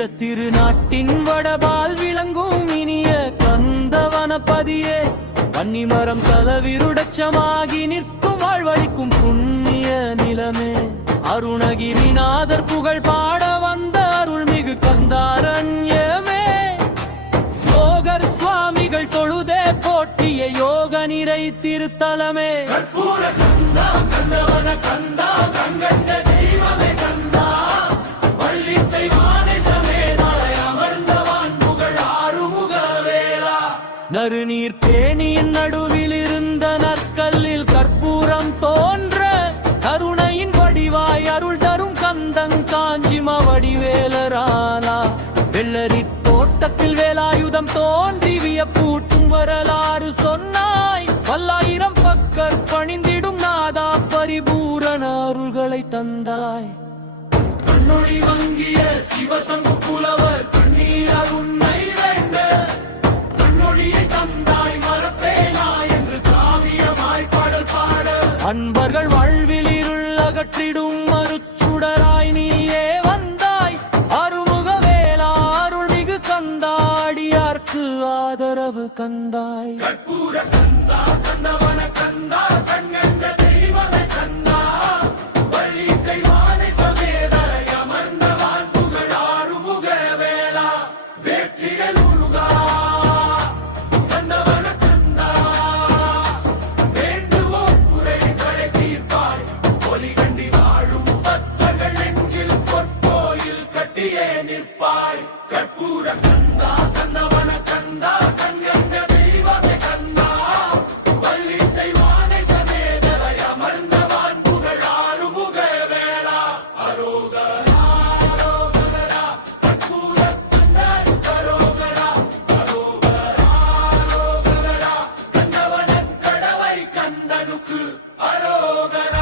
ஈழத்திருநாட்டின் வடபால் விளங்கும் இனிய கந்தவனப்பதியே பன்னிமரம் கதவிருடச்சமாகி நிற்கும் வாழ்வழிக்கும் புண்ணிய நிலமே அருணகிரிநாதர் புகழ் பாட வந்த அருள்மிகு கந்தாரண்யமே யோகர் சுவாமிகள் தொழுதே போற்றிய யோக நிறை திருத்தலமே கற்பூர கந்தா கந்தவன கந்தா கங்கண்ட தெய்வமே கந்தா வள்ளித்தை வானை சமேதாய் அமர்ந்தவான் புகழ் ஆறுமுக வேளா நறுநீர் பேணியின் நடுவில் இருந்த நற்கல்லில் கற்பூரம் தோன்ற கருணையின் வடிவாய் அருள் தரும் கந்தங் காஞ்சிம வடிவேலரானா வெள்ளரி தோட்டத்தில் வேலாயுதம் தோன்றி வியப்பூட்டும் வரலாறு சொன்னாய் பல்லாயிரம் பக்கர் பணிந்திடும் நாதா பரிபூரண அருள்களை தந்தாய் கண்ணொழி வங்கிய சிவசங்கு புலவர் கண்ணீர் உன்னை வேண்ட கண்ணொழியை தந்தாய் மறப்பேனா என்று காவியமாய் பாடல் பாட அன்பர்கள் வாழ்வில் இருள் அகற்றிடும் மறுச்சுடராய் நீயே வந்தாய் அருமுக வேளா அருள்மிகு கந்தாடியார்க்கு ஆதரவு கந்தாய் கற்பூர கந்தா கந்தவன கந்தா கண்கண்ட தெய்வமே கந்தா வள்ளி தெய்வானை சமேதரை அமர்ந்தவான் புகழ் ஆறுமுக வேளா வேற்றிடல் முருகா கந்தவன கந்தா வேண்டுவோம் குறைகளை தீர்ப்பாய் ஒலி கண்டி வாழும் பக்தர்கள் நெஞ்சில் பொற்கோயில் கட்டியே நிற்பாய் கற்பூர கந்தா கந்தவன கந்தா கண்கண்ட தெய்வமே கந்தா வள்ளி தெய்வானை சமேதரை அமர்ந்தவான் புகழ் ஆறுமுக வேளா அரோகரா அரோகரா கற்பூர கந்தனுக்கு அரோகரா அரோகரா அரோகரா கந்தவன கடவை கந்தனுக்கு அரோகரா